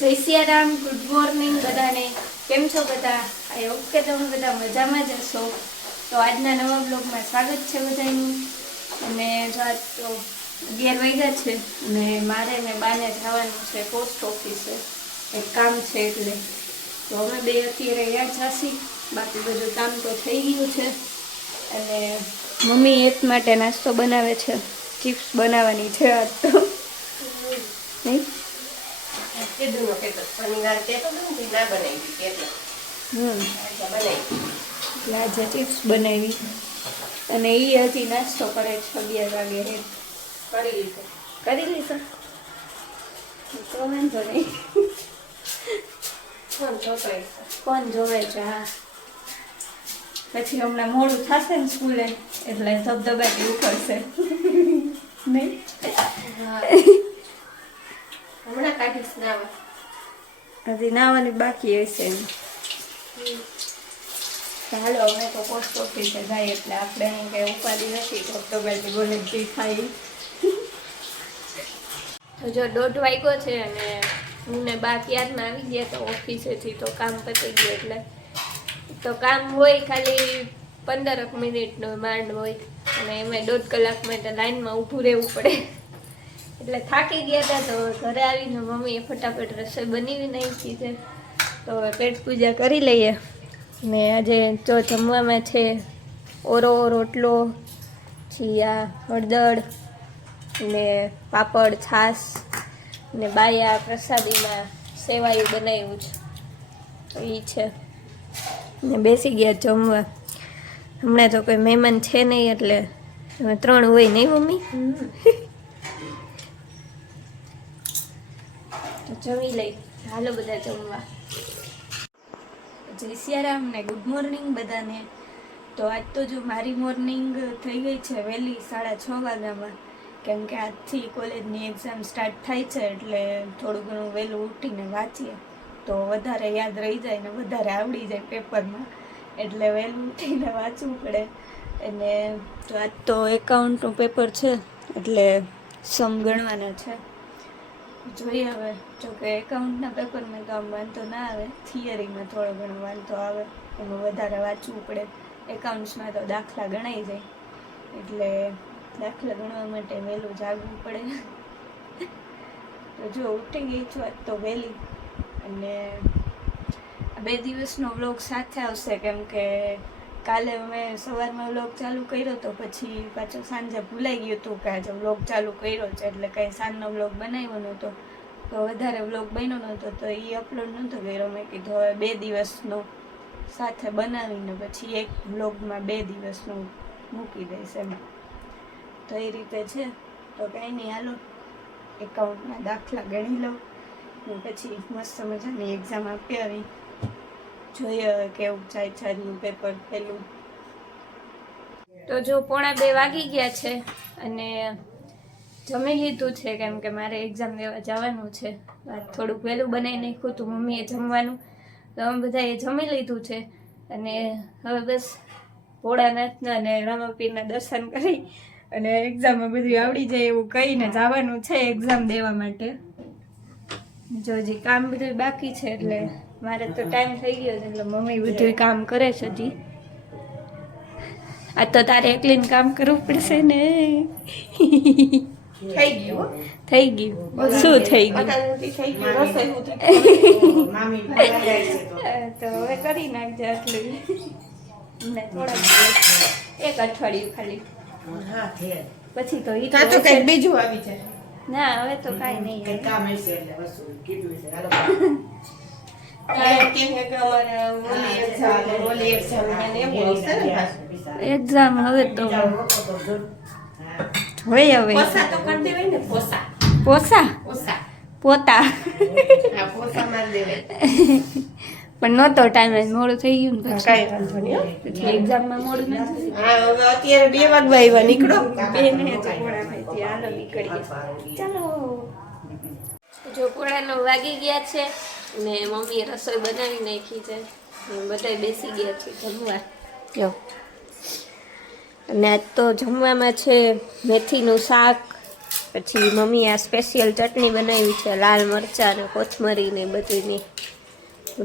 જય Siyaram, good morning બધાને. કેમ છો બધા? આઈ હોપ કે તમે બધા મજામાં જ હશો. તો આજના નવા બ્લોગમાં સ્વાગત છે બધાનું. અને જો આજ તો 11 વાગ્યા છે અને મારે ને બાને જવાનું છે પોસ્ટ ઓફિસે, એક કામ છે એટલે. તો અમે બે અત્યારે યાદ જાસી, બાકી બધું કામ તો થઈ ગયું છે. અને મમ્મી એક માટે નાસ્તો બનાવે છે, ચિપ્સ બનાવવાની છે આજ તો. નહીં આજે ચિપ્સ બનાવી અને એ હજી નાસ્તો કરે છે 11 વાગે. કરી લીધો તો વાંધો નહીં. ફોન જોવે છે. હા, પછી હમણાં મોડું થશે ને સ્કૂલે એટલે ધબધબાટી ઉખડશે નહીં. હમણાં કાઢીશ નાવા. હજી નાવાની બાકી હશે એમ. ચાલો અમે તો પોસ્ટ ઓફિસે જાય એટલે આપણે અહીં કઈ ઉપાધિ નથી. ધબધબાટી બોલે જે થાય. તો જો 1:30 વાગ્યો છે અને હું ને બા ક્યારના આવી ગયા તો ઓફિસેથી. તો કામ પતી ગયું એટલે તો કામ હોય ખાલી 15 મિનિટનો માંડ હોય અને એમાં 1.5 કલાક માટે લાઈનમાં ઊભું રહેવું પડે. એટલે થાકી ગયા હતા. તો ઘરે આવીને મમ્મીએ ફટાફટ રસોઈ બનાવી નાખી છે. તો હવે પેટ પૂજા કરી લઈએ. ને આજે જો જમવામાં છે ઓરો રોટલો, જીયા, હળદર ને પાપડ, છાશ ને બાયા પ્રસાદીમાં સેવાયું બનાવ્યું છે. તો એ છે ને બેસી ગયા જમવા. હમણાં તો કોઈ મહેમાન છે નહીં એટલે અમે 3 હોય નહીં મમ્મી. તો જમી લઈ. હાલો બધા જમવા. જય સિયારામ ને ગુડ મોર્નિંગ બધાને. તો આજ તો જો મારી મોર્નિંગ થઈ ગઈ છે વહેલી 6:30 વાગ્યામાં, કેમ કે આજથી કોલેજની એક્ઝામ સ્ટાર્ટ થાય છે એટલે થોડું ઘણું વહેલું ઉઠીને વાંચીએ તો વધારે યાદ રહી જાય ને વધારે આવડી જાય પેપરમાં. એટલે વહેલું ઉઠીને વાંચવું પડે. અને તો આજ તો એકાઉન્ટનું પેપર છે એટલે સમ ગણવાના છે. જોઈએ હવે. જોકે એકાઉન્ટના પેપરમાં તો આમ વાંધો ના આવે, થિયરીમાં થોડો ઘણો વાંધો આવે, એમાં વધારે વાંચવું પડે. એકાઉન્ટ્સમાં તો દાખલા ગણાઈ જાય એટલે દાખલા ગણવા માટે વહેલું જાગવું પડે. તો જો ઉઠી ગઈ છું આજ તો વહેલી. અને 2 દિવસનો વ્લોગ સાથે આવશે કેમ કે કાલે અમે સવારમાં વ્લોગ ચાલુ કર્યો તો પછી પાછો સાંજે ભૂલાઈ ગયું હતું કે આજે વ્લોગ ચાલુ કર્યો છે એટલે કંઈ સાંજનો વ્લોગ બનાવ્યો નહોતો. તો વધારે વ્લોગ બન્યો નહોતો તો એ અપલોડ નહોતો કર્યો. મેં કીધું હવે 2 દિવસનો સાથે બનાવીને પછી એક વ્લોગમાં 2 દિવસનું મૂકી દઈશ એમ. તો એ રીતે છે. તો કંઈ નહીં, હાલો એકાઉન્ટના દાખલા ગણી લઉં ને પછી મસ્ત મજાની એક્ઝામ આપી આવી. જોઈએ હવે કેવું જાય છે આજનું પેપર પહેલું. તો જો 1:45 વાગી ગયા છે અને જમી લીધું છે કેમ કે મારે એક્ઝામ દેવા જવાનું છે. થોડુંક વહેલું બનાવી નાખ્યું હતું મમ્મીએ જમવાનું, તો અમે બધાએ જમી લીધું છે. અને હવે બસ ભોળાનાથના અને રામાપીરના દર્શન કરી અને એક્ઝામમાં બધું આવડી જાય એવું કહીને જવાનું છે એક્ઝામ દેવા માટે. જો હજી કામ બધું બાકી છે એટલે મારે તો ટાઈમ થઈ ગયો છે એટલે મમ્મી બધું કામ કરે છે હજી. આ તો તારે એકલીને કામ કરવું પડશે ને. થઈ ગયું. થઈ ગયું. શું થઈ ગયું? તો હવે કરી નાખજે આટલું. ને થોડાક એક અઠવાડિયું ખાલી, પછી તો ઈ તો કઈ બીજું આવી જાય. ના હવે તો કાંઈ નહીં. કઈ કામ હશે એટલે વસ્તુ કીધું છે. હાલો કેમ કે અમારે ઓલી એક્ઝામ એને એવું હશે ને પાછું. એક્ઝામ હવે તો હોય. હવે પોસા તો કરી દેવાય ને. પોસા પોસા પોસા પોતા હા પોસા મારી દેવાય. પણ નહોતો ટાઈમ, મોડું થઈ ગયું ને કઈ વાંધો નહીં. પછી એક્ઝામમાં મોડું ન થયું. હા હવે અત્યારે 2 વાગવા આવ્યા. નીકળો. બે ને પોળા ભાઈ હાલો નીકળીએ. ચાલો. જો 9:45 વાગી ગયા છે ને મમ્મીએ રસોઈ બનાવી નાખી છે. બધા બેસી ગયા છે જમવા. જો અને આજ તો જમવામાં છે મેથીનું શાક પછી મમ્મી આ સ્પેશિયલ ચટણી બનાવી છે, લાલ મરચાં ને કોથમરી ને બધુંની,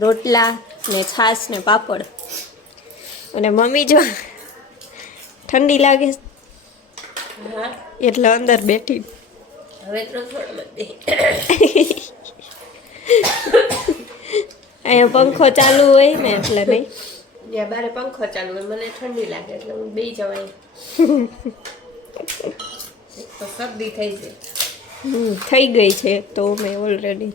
રોટલા ને છાશ ને પાપડ. અને મમ્મી જો ઠંડી લાગે હા એટલે અંદર બેઠી. હવે તો થોડું બધી અહીંયા પંખો ચાલુ હોય ને એટલે નહીં. ત્યાં બારે પંખો ચાલુ હોય, મને ઠંડી લાગે એટલે હું બેસી જવાય. તો શરદી થઈ જાય. થઈ ગઈ છે તો મેં ઓલરેડી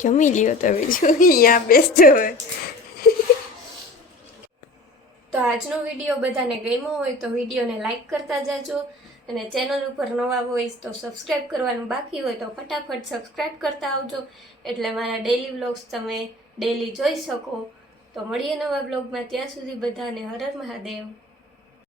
જમી લ્યો તમે જો અહીંયા બેસતો હોય. તો આજનો વિડીયો બધાને ગમ્યો હોય તો વિડીયોને લાઈક કરતા જાજો, અને ચેનલ ઉપર નવા હોય તો સબસ્ક્રાઈબ કરવાનું બાકી હોય તો ફટાફટ સબસ્ક્રાઈબ કરતા આવજો, એટલે મારા ડેઈલી વ્લોગ્સ તમે ડેઈલી જોઈ શકો. તો મળીએ નવા બ્લોગમાં, ત્યાં સુધી બધાને હર હર મહાદેવ.